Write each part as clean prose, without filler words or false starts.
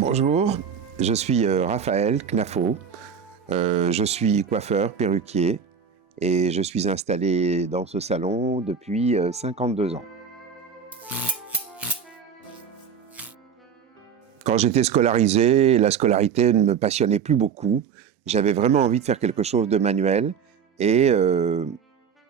Bonjour, je suis Raphaël Knafo, je suis coiffeur, perruquier et je suis installé dans ce salon depuis 52 ans. Quand j'étais scolarisé, la scolarité ne me passionnait plus beaucoup. J'avais vraiment envie de faire quelque chose de manuel et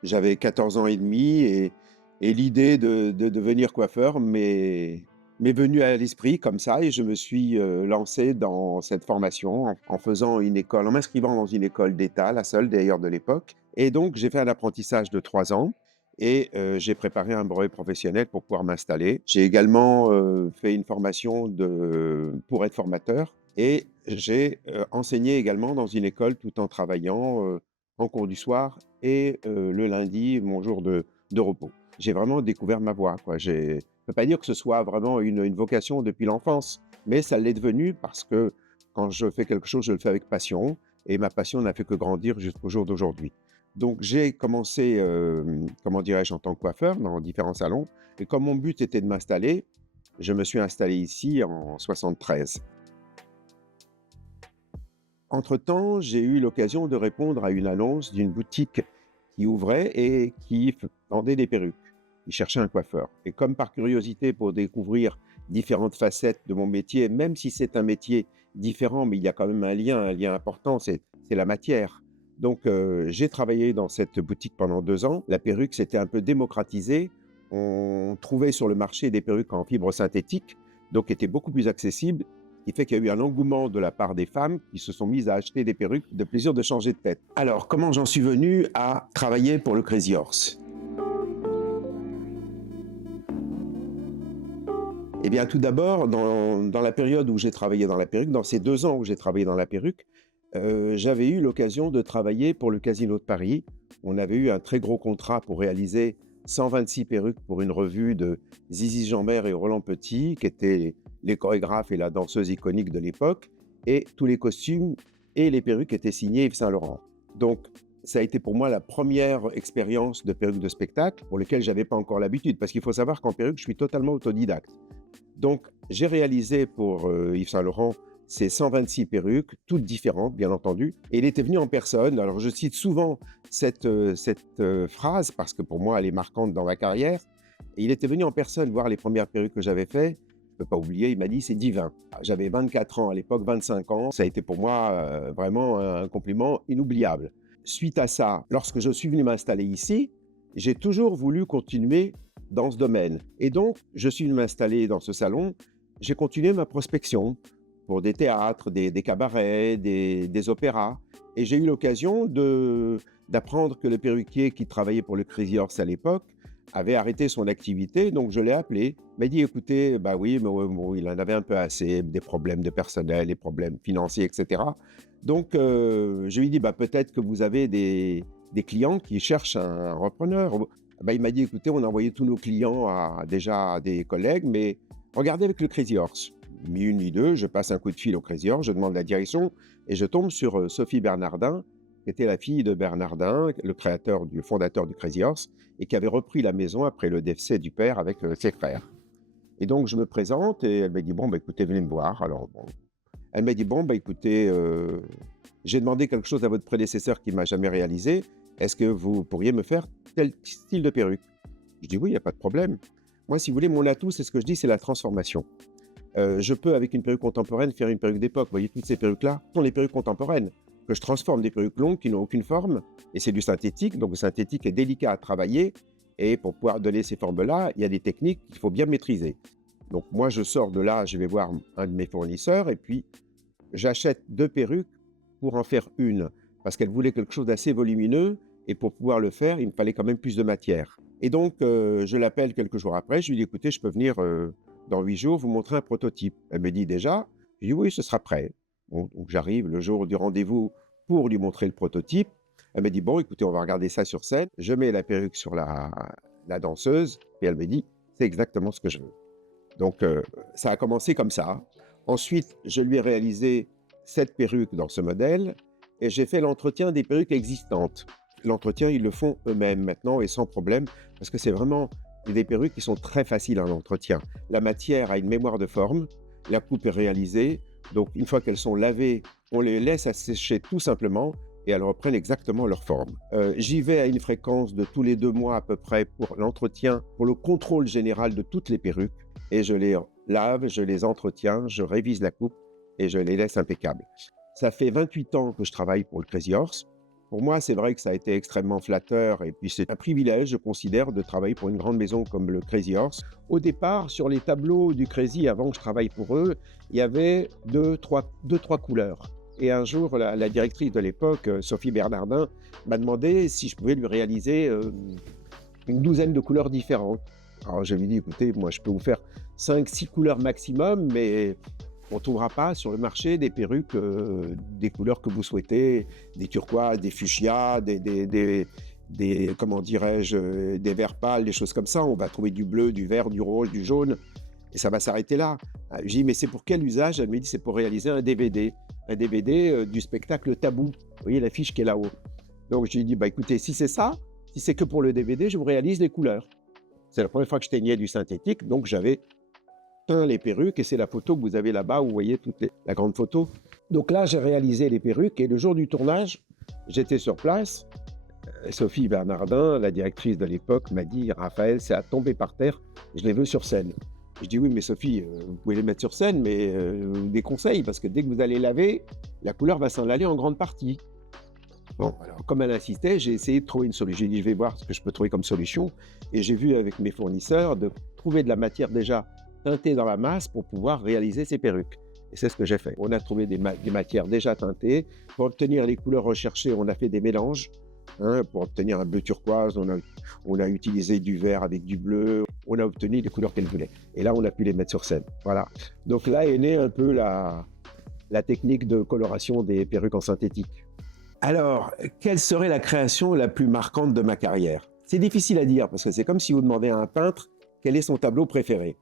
j'avais 14 ans et demi et l'idée de devenir coiffeur m'est venue à l'esprit comme ça et je me suis lancé dans cette formation en faisant une école, en m'inscrivant dans une école d'État, la seule d'ailleurs de l'époque. Et donc j'ai fait un apprentissage de 3 ans et j'ai préparé un brevet professionnel pour pouvoir m'installer. J'ai également fait une formation pour être formateur et j'ai enseigné également dans une école tout en travaillant en cours du soir et le lundi, mon jour de repos. J'ai vraiment découvert ma voie, quoi. Je ne peux pas dire que ce soit vraiment une vocation depuis l'enfance, mais ça l'est devenu parce que quand je fais quelque chose, je le fais avec passion et ma passion n'a fait que grandir jusqu'au jour d'aujourd'hui. Donc j'ai commencé, comment dirais-je, en tant que coiffeur dans différents salons et comme mon but était de m'installer, je me suis installé ici en 73. Entre-temps, j'ai eu l'occasion de répondre à une annonce d'une boutique qui ouvrait et qui vendait des perruques. Ils cherchaient un coiffeur. Et comme par curiosité pour découvrir différentes facettes de mon métier, même si c'est un métier différent, mais il y a quand même un lien important, c'est la matière. Donc j'ai travaillé dans cette boutique pendant 2 ans. La perruque s'était un peu démocratisée. On trouvait sur le marché des perruques en fibre synthétique, donc étaient beaucoup plus accessibles qui fait qu'il y a eu un engouement de la part des femmes qui se sont mises à acheter des perruques de plaisir de changer de tête. Alors, comment j'en suis venu à travailler pour le Crazy Horse? Eh bien, tout d'abord, dans la période où j'ai travaillé dans la perruque, dans ces 2 ans où j'ai travaillé dans la perruque, j'avais eu l'occasion de travailler pour le Casino de Paris. On avait eu un très gros contrat pour réaliser 126 perruques pour une revue de Zizi Jeanmaire et Roland Petit, qui étaient les chorégraphes et la danseuse iconique de l'époque, et tous les costumes et les perruques étaient signés Yves Saint-Laurent. Donc, ça a été pour moi la première expérience de perruque de spectacle pour laquelle je n'avais pas encore l'habitude, parce qu'il faut savoir qu'en perruque, je suis totalement autodidacte. Donc, j'ai réalisé pour Yves Saint-Laurent ces 126 perruques, toutes différentes, bien entendu. Et il était venu en personne. Alors, je cite souvent cette phrase parce que pour moi, elle est marquante dans ma carrière. Et il était venu en personne voir les premières perruques que j'avais faites. Je ne peux pas oublier, il m'a dit, c'est divin. J'avais 24 ans à l'époque, 25 ans. Ça a été pour moi vraiment un compliment inoubliable. Suite à ça, lorsque je suis venu m'installer ici, j'ai toujours voulu continuer dans ce domaine. Et donc, je suis venu m'installer dans ce salon. J'ai continué ma prospection pour des théâtres, des cabarets, des opéras. Et j'ai eu l'occasion d'apprendre que le perruquier qui travaillait pour le Crazy Horse à l'époque avait arrêté son activité. Donc, je l'ai appelé. Il m'a dit, écoutez, bah oui, mais bon, il en avait un peu assez, des problèmes de personnel, des problèmes financiers, etc. Donc, je lui ai dit, bah, peut-être que vous avez des clients qui cherchent un repreneur. Bah, il m'a dit, écoutez, on a envoyé tous nos clients déjà à des collègues, mais regardez avec le Crazy Horse. Ni une ni deux, je passe un coup de fil au Crazy Horse, je demande la direction et je tombe sur Sophie Bernardin, qui était la fille de Bernardin, fondateur du Crazy Horse, et qui avait repris la maison après le décès du père avec ses frères. Et donc, je me présente et elle m'a dit, bon, bah, écoutez, venez me voir. Alors, bon. Elle m'a dit, bon, bah, écoutez, j'ai demandé quelque chose à votre prédécesseur qui ne m'a jamais réalisé. Est-ce que vous pourriez me faire tel style de perruque? Je dis, oui, il n'y a pas de problème. Moi, si vous voulez, mon atout, c'est ce que je dis, c'est la transformation. Je peux, avec une perruque contemporaine, faire une perruque d'époque. Vous voyez, toutes ces perruques-là sont les perruques contemporaines, que je transforme des perruques longues qui n'ont aucune forme, et c'est du synthétique, donc le synthétique est délicat à travailler, et pour pouvoir donner ces formes-là, il y a des techniques qu'il faut bien maîtriser. Donc moi, je sors de là, je vais voir un de mes fournisseurs, et puis j'achète 2 perruques pour en faire une, parce qu'elle voulait quelque chose d'assez volumineux, et pour pouvoir le faire, il me fallait quand même plus de matière. Et donc, je l'appelle quelques jours après, je lui dis, écoutez, je peux venir dans 8 jours vous montrer un prototype. Elle me dit déjà, je dis oui, ce sera prêt. Bon, donc j'arrive le jour du rendez-vous pour lui montrer le prototype. Elle me dit, bon, écoutez, on va regarder ça sur scène. Je mets la perruque sur la danseuse, et elle me dit, c'est exactement ce que je veux. Donc, ça a commencé comme ça. Ensuite, je lui ai réalisé 7 perruques dans ce modèle et j'ai fait l'entretien des perruques existantes. L'entretien, ils le font eux-mêmes maintenant et sans problème parce que c'est vraiment des perruques qui sont très faciles en entretien. La matière a une mémoire de forme. la coupe est réalisée. Donc, une fois qu'elles sont lavées, on les laisse assécher tout simplement et elles reprennent exactement leur forme. J'y vais à une fréquence de tous les 2 mois à peu près pour l'entretien, pour le contrôle général de toutes les perruques et je les lave, je les entretiens, je révise la coupe et je les laisse impeccables. Ça fait 28 ans que je travaille pour le Crazy Horse. Pour moi, c'est vrai que ça a été extrêmement flatteur et puis c'est un privilège, je considère, de travailler pour une grande maison comme le Crazy Horse. Au départ, sur les tableaux du Crazy, avant que je travaille pour eux, il y avait deux, trois couleurs. Et un jour, la directrice de l'époque, Sophie Bernardin, m'a demandé si je pouvais lui réaliser une douzaine de couleurs différentes. Alors je lui ai dit, écoutez, moi je peux vous faire 5-6 couleurs maximum, mais on ne trouvera pas sur le marché des perruques des couleurs que vous souhaitez, des turquoises, des fuchsias, comment dirais-je, des verts pâles, des choses comme ça. On va trouver du bleu, du vert, du rouge, du jaune, et ça va s'arrêter là. J'ai dit, mais c'est pour quel usage? Elle m'a dit, c'est pour réaliser un DVD du spectacle Tabou. Vous voyez l'affiche qui est là-haut. Donc je lui ai dit, bah, écoutez, si c'est ça, si c'est que pour le DVD, je vous réalise les couleurs. C'est la première fois que je teignais du synthétique, donc j'avais les perruques et c'est la photo que vous avez là-bas, vous voyez la grande photo. Donc là, j'ai réalisé les perruques et le jour du tournage, j'étais sur place. Sophie Bernardin, la directrice de l'époque, m'a dit, Raphaël, c'est à tomber par terre, je les veux sur scène. Je dis, oui, mais Sophie, vous pouvez les mettre sur scène, mais des conseils, parce que dès que vous allez laver, la couleur va s'en aller en grande partie. Bon, alors, comme elle insistait, j'ai essayé de trouver une solution. J'ai dit, je vais voir ce que je peux trouver comme solution. Et j'ai vu avec mes fournisseurs de trouver de la matière déjà teintée dans la masse pour pouvoir réaliser ces perruques. Et c'est ce que j'ai fait. On a trouvé des matières déjà teintées. Pour obtenir les couleurs recherchées, on a fait des mélanges. Pour obtenir un bleu turquoise, on a utilisé du vert avec du bleu. On a obtenu les couleurs qu'elle voulait. Et là, on a pu les mettre sur scène. Voilà. Donc là est née un peu la technique de coloration des perruques en synthétique. Alors, quelle serait la création la plus marquante de ma carrière? C'est difficile à dire parce que c'est comme si vous demandez à un peintre quel est son tableau préféré.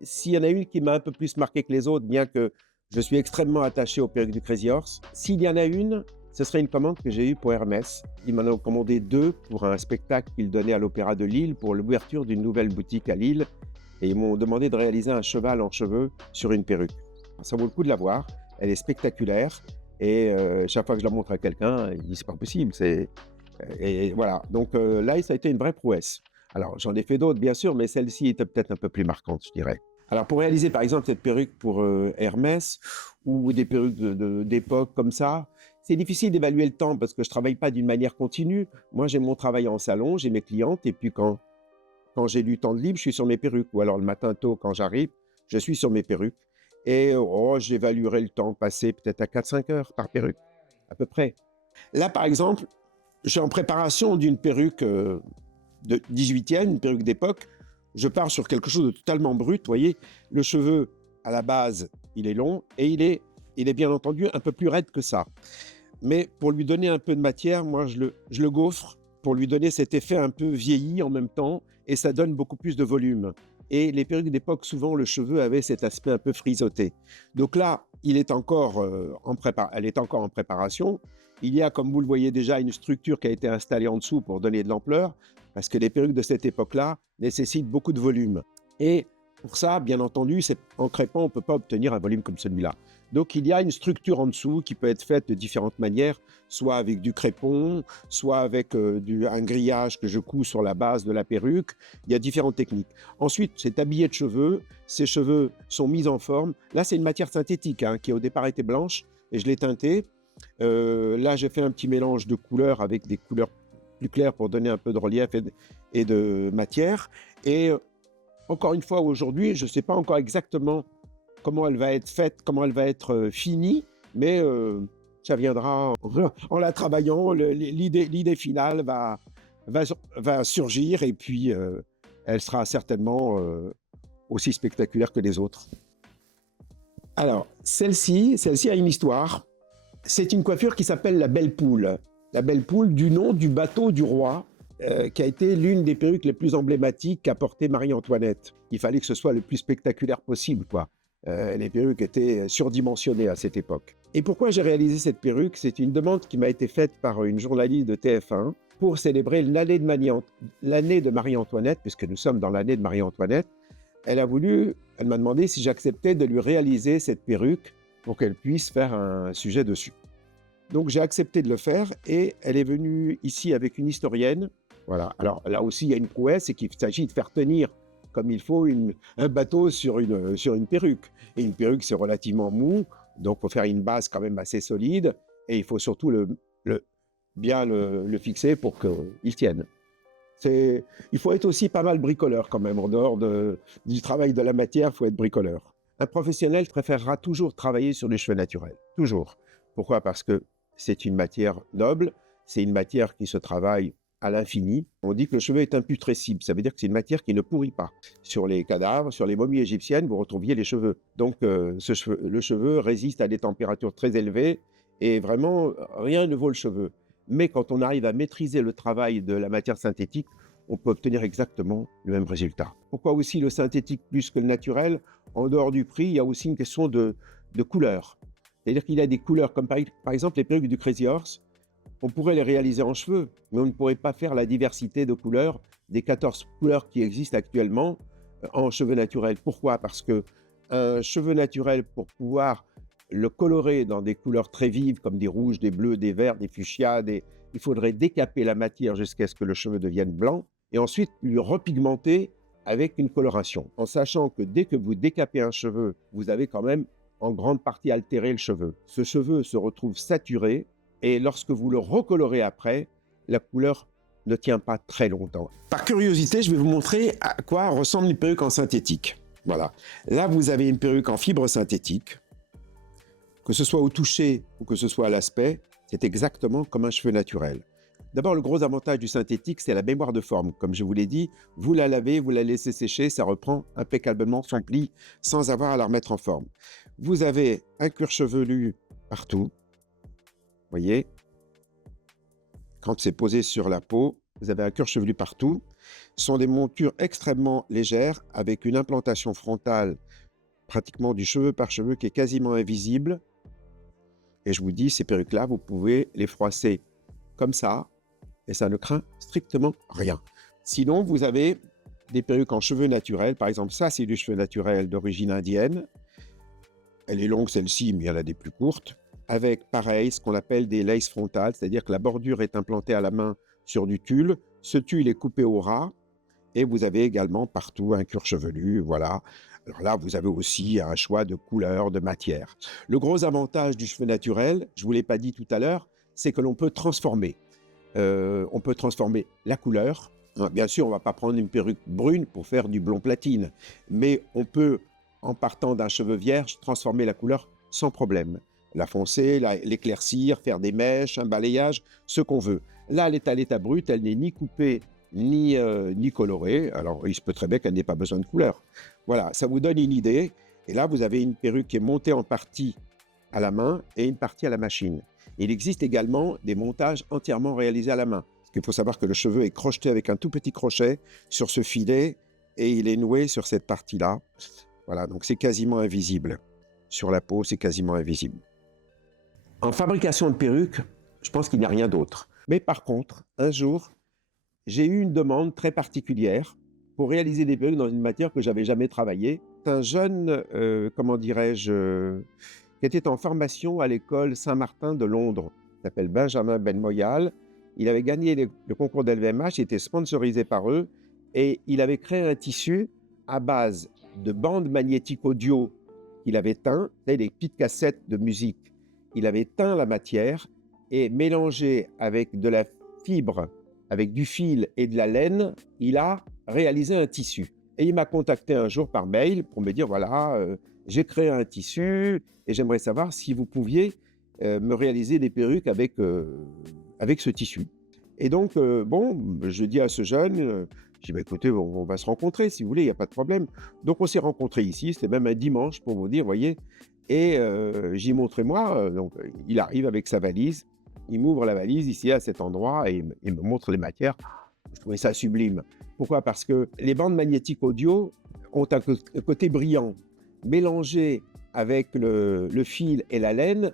S'il y en a une qui m'a un peu plus marqué que les autres, bien que je suis extrêmement attaché aux perruques du Crazy Horse, s'il y en a une, ce serait une commande que j'ai eue pour Hermès. Ils m'en ont commandé 2 pour un spectacle qu'ils donnaient à l'Opéra de Lille pour l'ouverture d'une nouvelle boutique à Lille. Et ils m'ont demandé de réaliser un cheval en cheveux sur une perruque. Alors, ça vaut le coup de la voir, elle est spectaculaire. Et chaque fois que je la montre à quelqu'un, il dit c'est pas possible. Et voilà. Donc là, ça a été une vraie prouesse. Alors j'en ai fait d'autres, bien sûr, mais celle-ci était peut-être un peu plus marquante, je dirais. Alors pour réaliser par exemple cette perruque pour Hermès ou des perruques d'époque comme ça, c'est difficile d'évaluer le temps parce que je travaille pas d'une manière continue. Moi, j'ai mon travail en salon, j'ai mes clientes et puis quand j'ai du temps de libre, je suis sur mes perruques. Ou alors le matin tôt, quand j'arrive, je suis sur mes perruques. Et j'évaluerai le temps passé peut-être à 4-5 heures par perruque, à peu près. Là, par exemple, je suis en préparation d'une perruque de 18e, une perruque d'époque. Je pars sur quelque chose de totalement brut. Vous voyez, le cheveu, à la base, il est long et il est bien entendu un peu plus raide que ça. Mais pour lui donner un peu de matière, moi, je le gaufre pour lui donner cet effet un peu vieilli en même temps et ça donne beaucoup plus de volume. Et les perruques d'époque, souvent, le cheveu avait cet aspect un peu frisotté. Donc là, elle est encore en préparation. Il y a, comme vous le voyez déjà, une structure qui a été installée en dessous pour donner de l'ampleur, parce que les perruques de cette époque-là nécessitent beaucoup de volume. Et pour ça, bien entendu, en crêpant, on ne peut pas obtenir un volume comme celui-là. Donc il y a une structure en dessous qui peut être faite de différentes manières, soit avec du crépon, soit avec un grillage que je couds sur la base de la perruque. Il y a différentes techniques. Ensuite, c'est habillé de cheveux. Ces cheveux sont mis en forme. Là, c'est une matière synthétique qui au départ était blanche et je l'ai teintée. Là, j'ai fait un petit mélange de couleurs avec des couleurs plus claires pour donner un peu de relief et de matière. Et encore une fois, aujourd'hui, je ne sais pas encore exactement comment elle va être faite, comment elle va être finie, mais ça viendra en la travaillant. L'idée finale va surgir et puis elle sera certainement aussi spectaculaire que les autres. Alors, celle-ci a une histoire. C'est une coiffure qui s'appelle la Belle Poule. La Belle Poule du nom du bateau du roi, qui a été l'une des perruques les plus emblématiques qu'a portée Marie-Antoinette. Il fallait que ce soit le plus spectaculaire possible, quoi. Les perruques étaient surdimensionnées à cette époque. Et pourquoi j'ai réalisé cette perruque? C'est une demande qui m'a été faite par une journaliste de TF1 pour célébrer l'année de Marie-Antoinette, puisque nous sommes dans l'année de Marie-Antoinette. Elle m'a demandé si j'acceptais de lui réaliser cette perruque pour qu'elle puisse faire un sujet dessus. Donc j'ai accepté de le faire et elle est venue ici avec une historienne. Voilà. Alors là aussi, il y a une prouesse, c'est qu'il s'agit de faire tenir comme il faut un bateau sur une perruque. Et une perruque, c'est relativement mou, donc il faut faire une base quand même assez solide et il faut surtout bien le fixer pour qu'il tienne. Il faut être aussi pas mal bricoleur quand même, en dehors du travail de la matière, il faut être bricoleur. Un professionnel préférera toujours travailler sur les cheveux naturels, toujours. Pourquoi? Parce que c'est une matière noble, c'est une matière qui se travaille à l'infini. On dit que le cheveu est imputrescible, ça veut dire que c'est une matière qui ne pourrit pas. Sur les cadavres, sur les momies égyptiennes, vous retrouviez les cheveux. Donc le cheveu résiste à des températures très élevées et vraiment rien ne vaut le cheveu. Mais quand on arrive à maîtriser le travail de la matière synthétique, on peut obtenir exactement le même résultat. Pourquoi aussi le synthétique plus que le naturel? En dehors du prix, il y a aussi une question de couleur. C'est-à-dire qu'il y a des couleurs, comme par exemple les perruques du Crazy Horse, on pourrait les réaliser en cheveux, mais on ne pourrait pas faire la diversité de couleurs des 14 couleurs qui existent actuellement en cheveux naturels. Pourquoi? Parce qu'un cheveu naturel, pour pouvoir le colorer dans des couleurs très vives, comme des rouges, des bleus, des verts, des fuchsias, il faudrait décaper la matière jusqu'à ce que le cheveu devienne blanc, et ensuite lui repigmenter avec une coloration, en sachant que dès que vous décapez un cheveu, vous avez quand même en grande partie altéré le cheveu. Ce cheveu se retrouve saturé, et lorsque vous le recolorez après, la couleur ne tient pas très longtemps. Par curiosité, je vais vous montrer à quoi ressemble une perruque en synthétique. Voilà. Là, vous avez une perruque en fibre synthétique. Que ce soit au toucher ou que ce soit à l'aspect, c'est exactement comme un cheveu naturel. D'abord, le gros avantage du synthétique, c'est la mémoire de forme. Comme je vous l'ai dit, vous la lavez, vous la laissez sécher, ça reprend impeccablement son pli sans avoir à la remettre en forme. Vous avez un cuir chevelu partout. Voyez, quand c'est posé sur la peau, vous avez un cuir chevelu partout. Ce sont des montures extrêmement légères avec une implantation frontale pratiquement du cheveu par cheveu qui est quasiment invisible. Et je vous dis, ces perruques-là, vous pouvez les froisser comme ça et ça ne craint strictement rien. Sinon, vous avez des perruques en cheveux naturels. Par exemple, ça, c'est du cheveu naturel d'origine indienne. Elle est longue, celle-ci, mais il y en a des plus courtes. Avec, pareil, ce qu'on appelle des laces frontales, c'est-à-dire que la bordure est implantée à la main sur du tulle. Ce tulle est coupé au ras. Et vous avez également partout un cuir chevelu, voilà. Alors là, vous avez aussi un choix de couleurs, de matière. Le gros avantage du cheveu naturel, je ne vous l'ai pas dit tout à l'heure, c'est que l'on peut transformer. On peut transformer la couleur. Bien sûr, on ne va pas prendre une perruque brune pour faire du blond platine, mais on peut, en partant d'un cheveu vierge, transformer la couleur sans problème. La foncer, l'éclaircir, faire des mèches, un balayage, ce qu'on veut. Là, elle est à l'état brut, elle n'est ni coupée, ni colorée. Alors, il se peut très bien qu'elle n'ait pas besoin de couleur. Voilà, ça vous donne une idée. Et là, vous avez une perruque qui est montée en partie à la main et une partie à la machine. Il existe également des montages entièrement réalisés à la main. Parce qu'il faut savoir que le cheveu est crocheté avec un tout petit crochet sur ce filet et il est noué sur cette partie-là. Voilà, donc c'est quasiment invisible. Sur la peau, c'est quasiment invisible. En fabrication de perruques, je pense qu'il n'y a rien d'autre. Mais par contre, un jour, j'ai eu une demande très particulière pour réaliser des perruques dans une matière que je n'avais jamais travaillée. C'est un jeune, comment dirais-je, qui était en formation à l'école Saint-Martin de Londres. Il s'appelle Benjamin Benmoyal. Il avait gagné le concours d'LVMH, il était sponsorisé par eux et il avait créé un tissu à base de bandes magnétiques audio qu'il avait teint, des petites cassettes de musique. Il avait teint la matière et mélangé avec de la fibre, avec du fil et de la laine, il a réalisé un tissu. Et il m'a contacté un jour par mail pour me dire, voilà, j'ai créé un tissu et j'aimerais savoir si vous pouviez me réaliser des perruques avec ce tissu. Et donc, bon, je dis à ce jeune, je dis, bah, écoutez, on va se rencontrer si vous voulez, il n'y a pas de problème. Donc, on s'est rencontrés ici, c'était même un dimanche pour vous dire, voyez. Et j'y montrez-moi, donc il arrive avec sa valise, il m'ouvre la valise ici à cet endroit et il me montre les matières. Je trouvais ça sublime. Pourquoi? Parce que les bandes magnétiques audio ont un côté brillant. Mélangé avec le fil et la laine,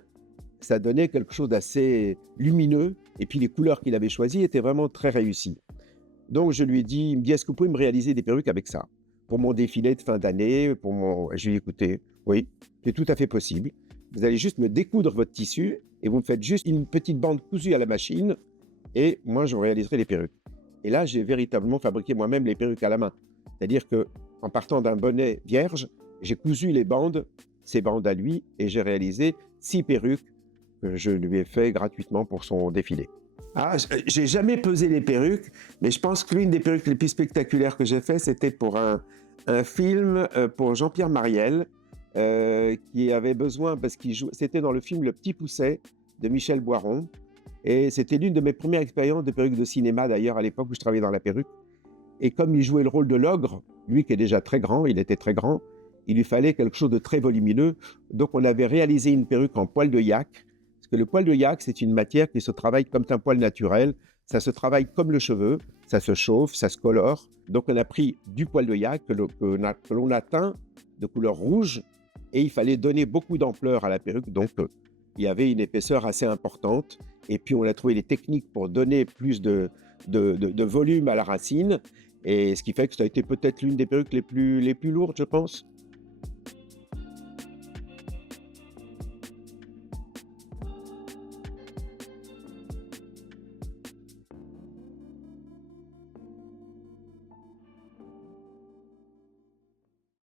ça donnait quelque chose d'assez lumineux. Et puis les couleurs qu'il avait choisies étaient vraiment très réussies. Donc je lui ai dit, il me dit, est-ce que vous pouvez me réaliser des perruques avec ça? pour mon défilé de fin d'année, pour mon... Je lui ai dit, écoutez, oui, c'est tout à fait possible. Vous allez juste me découdre votre tissu et vous me faites juste une petite bande cousue à la machine et moi, je réaliserai les perruques. Et là, j'ai véritablement fabriqué moi-même les perruques à la main. C'est-à-dire que en partant d'un bonnet vierge, j'ai cousu les bandes, ces bandes à lui, et j'ai réalisé 6 perruques que je lui ai fait gratuitement pour son défilé. Ah, j'ai jamais pesé les perruques, mais je pense que l'une des perruques les plus spectaculaires que j'ai fait, c'était pour un film pour Jean-Pierre Mariel, qui avait besoin, parce qu'il jouait, c'était dans le film Le Petit Poucet de Michel Boiron, et c'était l'une de mes premières expériences de perruque de cinéma d'ailleurs, à l'époque où je travaillais dans la perruque. Et comme il jouait le rôle de l'ogre, lui qui est déjà très grand, il était très grand, il lui fallait quelque chose de très volumineux. Donc on avait réalisé une perruque en poil de yak, parce que le poil de yak, c'est une matière qui se travaille comme un poil naturel. Ça se travaille comme le cheveu, ça se chauffe, ça se colore. Donc on a pris du poil de yak que l'on a teint de couleur rouge, et il fallait donner beaucoup d'ampleur à la perruque. Donc il y avait une épaisseur assez importante. Et puis on a trouvé les techniques pour donner plus de volume à la racine. Et ce qui fait que ça a été peut-être l'une des perruques les plus lourdes, je pense.